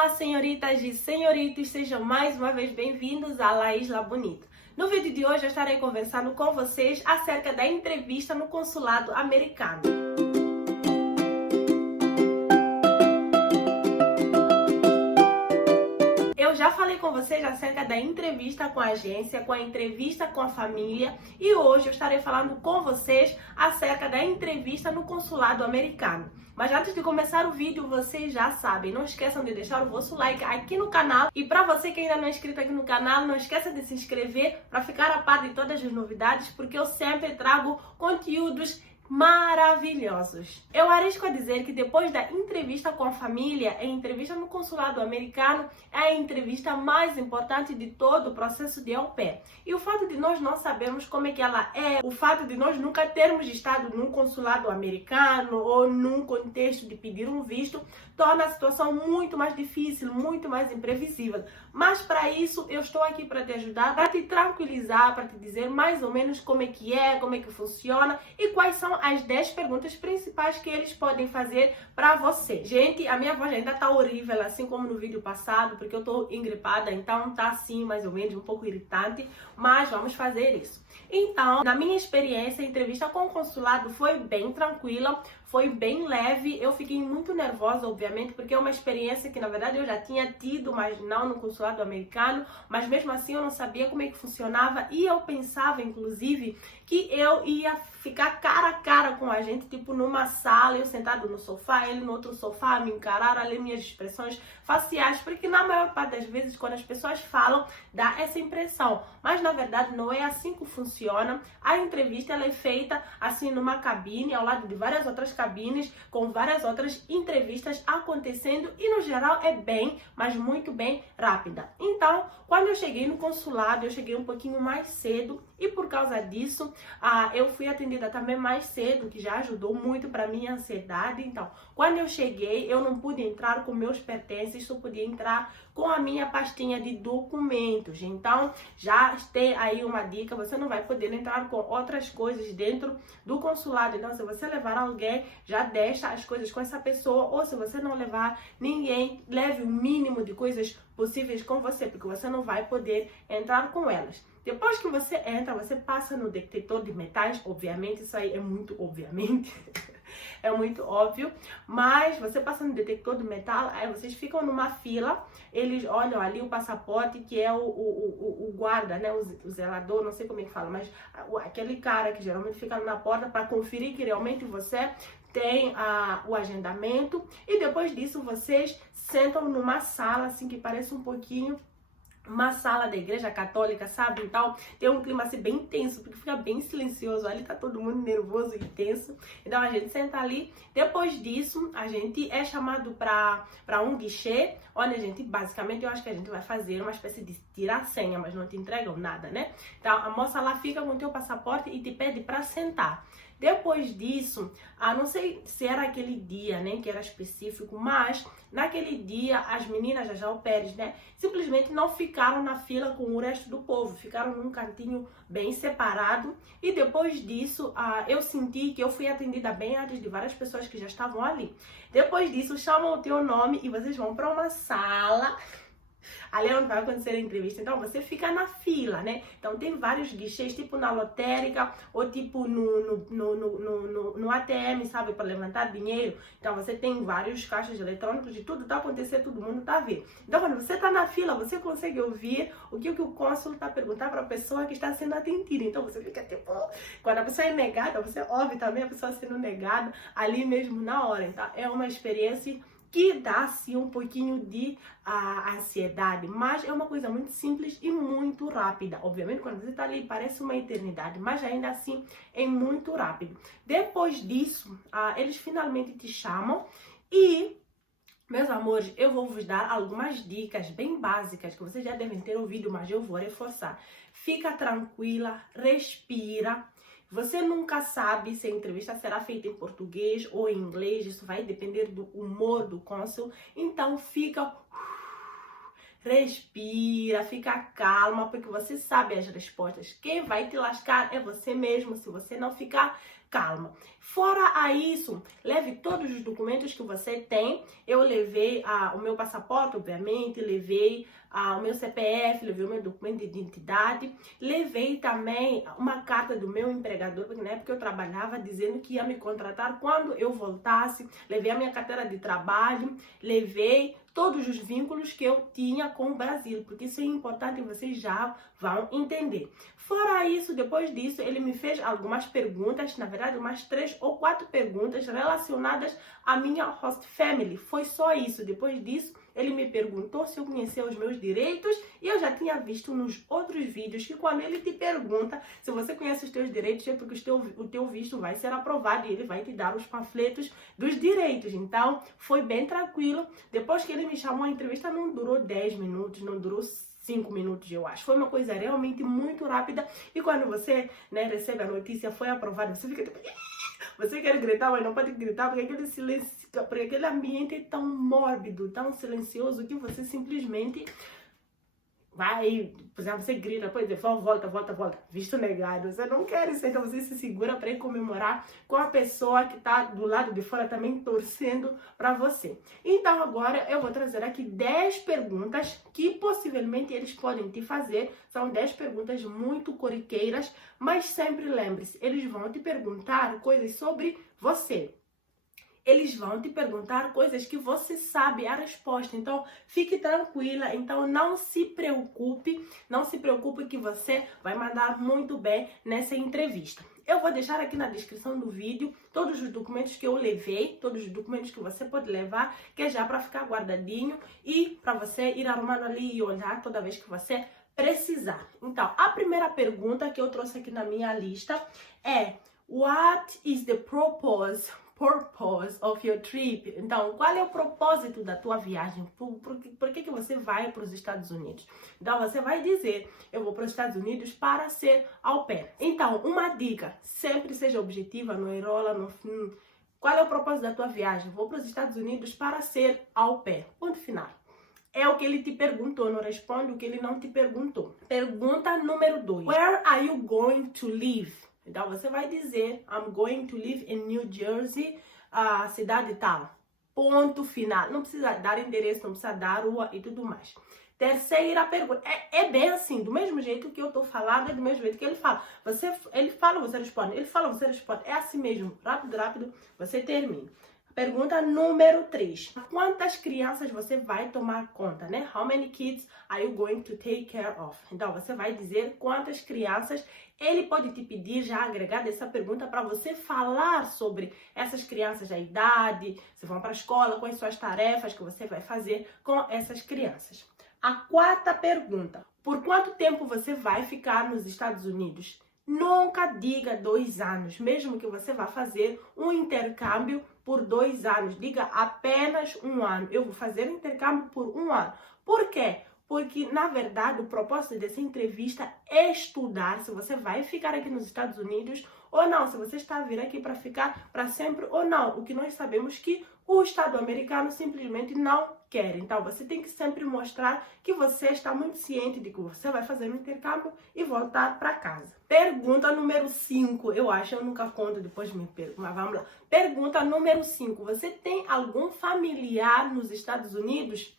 Olá, senhoritas e senhoritos, sejam mais uma vez bem-vindos à La Isla Bonita. No vídeo de hoje eu estarei conversando com vocês acerca da entrevista no consulado americano. Eu já falei com vocês acerca da entrevista com a agência, com a entrevista com a família e hoje eu estarei falando com vocês acerca da entrevista no consulado americano. Mas antes de começar o vídeo, vocês já sabem, não esqueçam de deixar o vosso like aqui no canal. E para você que ainda não é inscrito aqui no canal, não esqueça de se inscrever para ficar a par de todas as novidades, porque eu sempre trago conteúdos maravilhosos. Eu arrisco a dizer que depois da entrevista com a família, a entrevista no consulado americano é a entrevista mais importante de todo o processo de au pair. E o fato de nós não sabermos como é que ela é, o fato de nós nunca termos estado num consulado americano ou num contexto de pedir um visto, torna a situação muito mais difícil, muito mais imprevisível. Mas para isso eu estou aqui para te ajudar, para te tranquilizar, para te dizer mais ou menos como é, como é que funciona e quais são as 10 perguntas principais que eles podem fazer para você. Gente, a minha voz ainda tá horrível, assim como no vídeo passado, porque eu tô engripada, então tá assim, mais ou menos, um pouco irritante, mas vamos fazer isso. Então, na minha experiência, a entrevista com o consulado foi bem tranquila, foi bem leve. Eu fiquei muito nervosa, obviamente, porque é uma experiência que, na verdade, eu já tinha tido, mas não no consulado americano, mas mesmo assim eu não sabia como é que funcionava e eu pensava, inclusive, que eu ia ficar cara a cara com a gente, tipo numa sala, eu sentado no sofá, ele no outro sofá, me encarar, a ler minhas expressões faciais, porque na maior parte das vezes, quando as pessoas falam, dá essa impressão. Mas, na verdade, não é assim que funciona. A entrevista, ela é feita, assim, numa cabine, ao lado de várias outras cabines, com várias outras entrevistas acontecendo e, no geral, é bem, mas muito bem rápida. Então, quando eu cheguei no consulado, eu cheguei um pouquinho mais cedo e, por causa disso, eu fui atendida também mais cedo, que já ajudou muito para minha ansiedade. Então, quando eu cheguei, eu não pude entrar com meus pertences, só podia entrar com a minha pastinha de documentos. Então, já tem aí uma dica, você não vai poder entrar com outras coisas dentro do consulado. Então, se você levar alguém, já deixa as coisas com essa pessoa, ou se você não levar ninguém, leve o mínimo de coisas possíveis com você, porque você não vai poder entrar com elas. Depois que você entra, você passa no detector de metais, obviamente, isso aí é muito obviamente, é muito óbvio, mas você passa no detector de metal, aí vocês ficam numa fila, eles olham ali o passaporte, que é o guarda, né, o zelador, não sei como é que fala, mas aquele cara que geralmente fica na porta para conferir que realmente você tem o agendamento, e depois disso vocês sentam numa sala assim que parece um pouquinho uma sala da igreja católica, sabe? Então tem um clima assim bem tenso, porque fica bem silencioso, ali tá todo mundo nervoso e tenso. Então a gente senta ali, depois disso a gente é chamado para um guichê, onde a gente, basicamente, eu acho que a gente vai fazer uma espécie de tirar senha, mas não te entregam nada, né? Então a moça lá fica com o teu passaporte e te pede para sentar. Depois disso, não sei se era aquele dia, né, que era específico, mas naquele dia as meninas, as au pairs, né, simplesmente não ficaram na fila com o resto do povo, ficaram num cantinho bem separado. E depois disso, eu senti que eu fui atendida bem antes de várias pessoas que já estavam ali. Depois disso, chamam o teu nome e vocês vão para uma sala. Ali é onde vai acontecer a entrevista. Então, você fica na fila, né? Então, tem vários guichês, tipo na lotérica ou tipo no ATM, sabe? Para levantar dinheiro. Então, você tem vários caixas eletrônicos e tudo tá acontecendo, todo mundo tá vendo. Então, quando você tá na fila, você consegue ouvir o que o cônsul tá perguntando para a pessoa que está sendo atendida. Então, você fica tipo... Quando a pessoa é negada, você ouve também a pessoa sendo negada ali mesmo na hora. Então, é uma experiência que dá sim um pouquinho de ansiedade, mas é uma coisa muito simples e muito rápida. Obviamente, quando você está ali, parece uma eternidade, mas ainda assim é muito rápido. Depois disso, eles finalmente te chamam e, meus amores, eu vou vos dar algumas dicas bem básicas que vocês já devem ter ouvido, mas eu vou reforçar. Fica tranquila, respira. Você nunca sabe se a entrevista será feita em português ou em inglês, isso vai depender do humor do cônsul. Então respira, fica calma, porque você sabe as respostas. Quem vai te lascar é você mesmo, se você não ficar calma. Fora a isso, leve todos os documentos que você tem. Eu levei o meu passaporte, obviamente, levei o meu CPF, levei o meu documento de identidade, levei também uma carta do meu empregador, porque na época eu trabalhava, dizendo que ia me contratar quando eu voltasse, levei a minha carteira de trabalho, levei todos os vínculos que eu tinha com o Brasil, porque isso é importante e vocês já vão entender. Fora isso, depois disso, ele me fez algumas perguntas, na verdade umas 3 ou 4 perguntas relacionadas à minha host family. Foi só isso. Depois disso, ele me perguntou se eu conhecia os meus direitos e eu já tinha visto nos outros vídeos que quando ele te pergunta se você conhece os teus direitos é porque o teu visto vai ser aprovado e ele vai te dar os panfletos dos direitos. Então, foi bem tranquilo. Depois que ele me chamou, a entrevista não durou 10 minutos, não durou 5 minutos, eu acho. Foi uma coisa realmente muito rápida. E quando você, né, recebe a notícia, foi aprovado, você fica tipo... Você quer gritar, mas não pode gritar, porque aquele silêncio, porque aquele ambiente é tão mórbido, tão silencioso, que você simplesmente vai, por exemplo, você grita, depois volta, visto negado. Você não quer isso, então você se segura para ir comemorar com a pessoa que está do lado de fora também torcendo para você. Então agora eu vou trazer aqui 10 perguntas que possivelmente eles podem te fazer. São 10 perguntas muito corriqueiras, mas sempre lembre-se, eles vão te perguntar coisas sobre você. Eles vão te perguntar coisas que você sabe a resposta. Então, fique tranquila. Então, não se preocupe que você vai mandar muito bem nessa entrevista. Eu vou deixar aqui na descrição do vídeo todos os documentos que eu levei, todos os documentos que você pode levar, que é já para ficar guardadinho e para você ir arrumando ali e olhar toda vez que você precisar. Então, a primeira pergunta que eu trouxe aqui na minha lista é: What is the purpose of your trip? Então, qual é o propósito da tua viagem? Por que você vai para os Estados Unidos? Então, você vai dizer: eu vou para os Estados Unidos para ser au pair. Então, uma dica: sempre seja objetiva, não enrola, não... Qual é o propósito da tua viagem? Vou para os Estados Unidos para ser au pair. Ponto final. É o que ele te perguntou, não responde o que ele não te perguntou. Pergunta número 2. Where are you going to live? Então, você vai dizer: I'm going to live in New Jersey, a cidade tal. Ponto final. Não precisa dar endereço, não precisa dar rua e tudo mais. Terceira pergunta. É bem assim, do mesmo jeito que eu tô falando, é do mesmo jeito que ele fala. Ele fala, você responde. Ele fala, você responde. É assim mesmo. Rápido, você termina. Pergunta número 3. Quantas crianças você vai tomar conta, né? How many kids are you going to take care of? Então, você vai dizer quantas crianças. Ele pode te pedir, já agregado essa pergunta, para você falar sobre essas crianças, a idade, se vão para a escola, quais são as tarefas que você vai fazer com essas crianças. A quarta pergunta. Por quanto tempo você vai ficar nos Estados Unidos? Nunca diga 2 anos, mesmo que você vá fazer um intercâmbio por 2 anos. Diga apenas 1 ano. Eu vou fazer intercâmbio por 1 ano. Por quê? Porque, na verdade, o propósito dessa entrevista é estudar se você vai ficar aqui nos Estados Unidos ou não, se você está a vir aqui para ficar para sempre ou não. O que nós sabemos que o Estado americano simplesmente não quer. Então, você tem que sempre mostrar que você está muito ciente de que você vai fazer um intercâmbio e voltar para casa. Pergunta número 5. Eu nunca conto, depois me pergunto, mas vamos lá. Pergunta número 5. Você tem algum familiar nos Estados Unidos?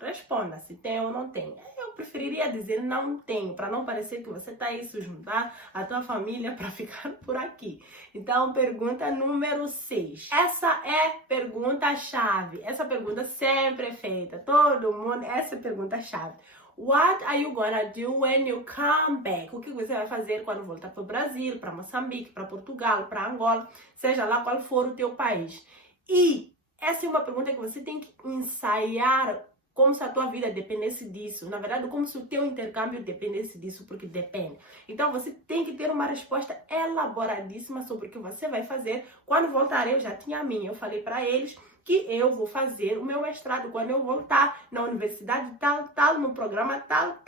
Responda se tem ou não tem. Eu preferiria dizer não tenho, para não parecer que você está aí se juntar a tua família para ficar por aqui. Então, pergunta número 6. Essa é pergunta-chave. Essa pergunta sempre é feita. Todo mundo, essa é pergunta-chave. What are you gonna do when you come back? O que você vai fazer quando voltar para o Brasil, para Moçambique, para Portugal, para Angola, seja lá qual for o teu país. E essa é uma pergunta que você tem que ensaiar como se a tua vida dependesse disso. Na verdade, como se o teu intercâmbio dependesse disso, porque depende. Então, você tem que ter uma resposta elaboradíssima sobre o que você vai fazer quando voltar. Eu já tinha a minha. Eu falei para eles que eu vou fazer o meu mestrado quando eu voltar na universidade tal, no programa tal.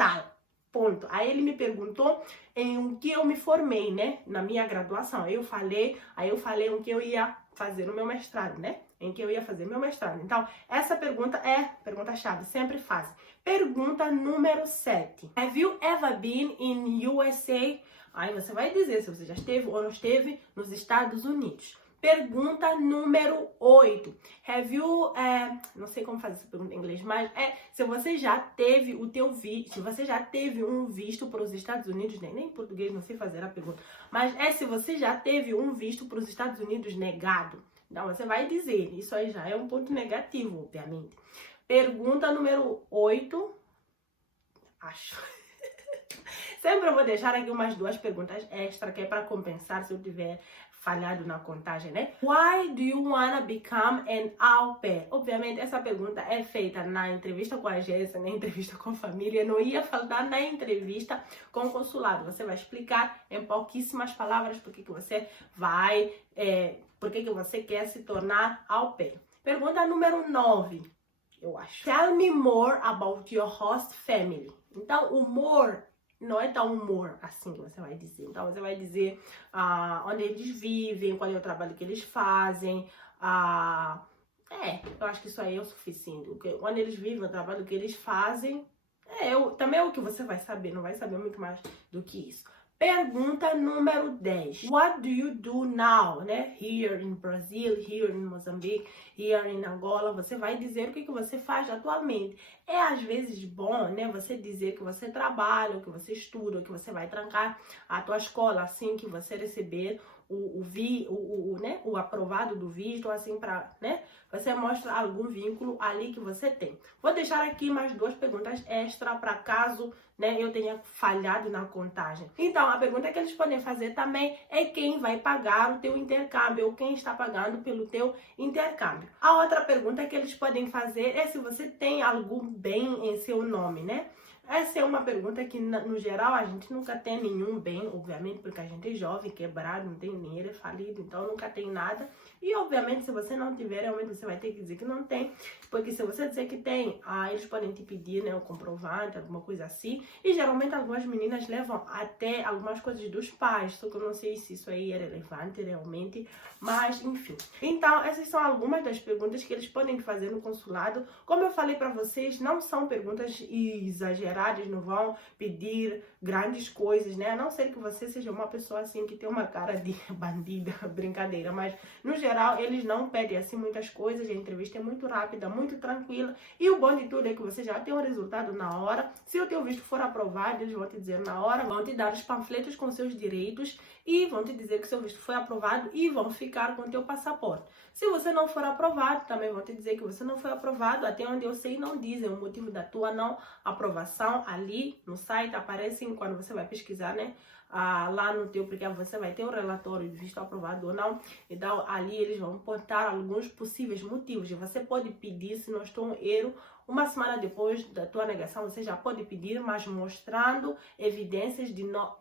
Ponto. Aí ele me perguntou em que eu me formei, né? Na minha graduação. Aí eu falei em que eu ia fazer o meu mestrado, né? em que eu ia fazer meu mestrado. Então, essa pergunta é pergunta-chave, sempre fácil. Pergunta número 7. Have you ever been in USA? Aí você vai dizer se você já esteve ou não esteve nos Estados Unidos. Pergunta número 8. Have you... não sei como fazer essa pergunta em inglês, mas se você já teve o teu visto, se você já teve um visto para os Estados Unidos, nem em português não sei fazer a pergunta, mas se você já teve um visto para os Estados Unidos negado. Então você vai dizer, isso aí já é um ponto negativo, obviamente. Pergunta número 8. Acho. Sempre eu vou deixar aqui umas 2 perguntas extra, que é para compensar se eu tiver falhado na contagem, né? Why do you wanna become an au pair? Obviamente, essa pergunta é feita na entrevista com a agência, na entrevista com a família, não ia faltar na entrevista com o consulado. Você vai explicar em pouquíssimas palavras por que você vai, por que você quer se tornar au pair. Pergunta número 9, eu acho. Tell me more about your host family. Então, o more não é tão humor assim que você vai dizer. Então, você vai dizer onde eles vivem, qual é o trabalho que eles fazem. Eu acho que isso aí é o suficiente. Onde eles vivem, o trabalho que eles fazem. Também é o que você vai saber, não vai saber muito mais do que isso. Pergunta número 10. What do you do now? Né? Here in Brazil, here in Mozambique, here in Angola. Você vai dizer o que você faz atualmente. É às vezes bom, né, você dizer que você trabalha, que você estuda, que você vai trancar a tua escola assim que você receber o aprovado do visto, assim para, né, você mostra algum vínculo ali que você tem. Vou deixar aqui mais 2 perguntas extra para caso, né, eu tenha falhado na contagem. Então, a pergunta que eles podem fazer também é quem vai pagar o teu intercâmbio ou quem está pagando pelo teu intercâmbio. A outra pergunta que eles podem fazer é se você tem algum bem em seu nome, né? Essa é uma pergunta que, no geral, a gente nunca tem nenhum bem, obviamente, porque a gente é jovem, quebrado, não tem dinheiro, é falido, então nunca tem nada. E, obviamente, se você não tiver, realmente você vai ter que dizer que não tem, porque se você dizer que tem, eles podem te pedir, né, o comprovante, alguma coisa assim. E, geralmente, algumas meninas levam até algumas coisas dos pais, só que eu não sei se isso aí é relevante realmente, mas, enfim. Então, essas são algumas das perguntas que eles podem fazer no consulado. Como eu falei para vocês, não são perguntas exageradas, não vão pedir grandes coisas, né? A não ser que você seja uma pessoa assim que tem uma cara de bandida, brincadeira, mas no geral eles não pedem assim muitas coisas, a entrevista é muito rápida, muito tranquila e o bom de tudo é que você já tem o resultado na hora. Se o teu visto for aprovado, eles vão te dizer na hora, vão te dar os panfletos com seus direitos e vão te dizer que seu visto foi aprovado e vão ficar com o teu passaporte. Se você não for aprovado, também vão te dizer que você não foi aprovado, até onde eu sei não dizem o motivo da tua não aprovação. Ali no site aparecem quando você vai pesquisar, né? Lá no teu, porque você vai ter o relatório de visto aprovado ou não. Então ali eles vão botar alguns possíveis motivos. E você pode pedir, se não estou em erro, uma semana depois da tua negação, você já pode pedir, mas mostrando evidências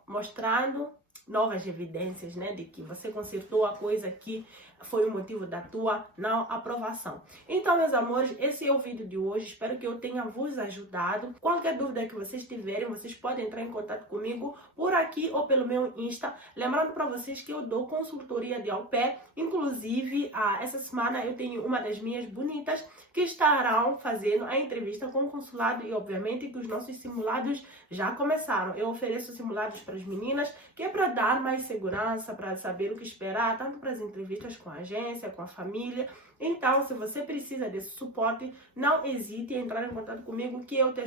mostrando novas evidências, né, de que você consertou a coisa que foi o motivo da tua não aprovação. Então, meus amores, esse é o vídeo de hoje. Espero que eu tenha vos ajudado. Qualquer dúvida que vocês tiverem, vocês podem entrar em contato comigo por aqui ou pelo meu Insta. Lembrando para vocês que eu dou consultoria de au pair. Inclusive, essa semana eu tenho uma das minhas bonitas que estarão fazendo a entrevista com o consulado e, obviamente, que os nossos simulados já começaram. Eu ofereço simulados para as meninas, que é para dar mais segurança, para saber o que esperar, tanto para as entrevistas com a agência, com a família. Então, se você precisa desse suporte, não hesite em entrar em contato comigo que eu te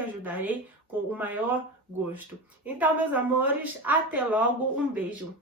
ajudarei com o maior gosto. Então, meus amores, até logo, um beijo.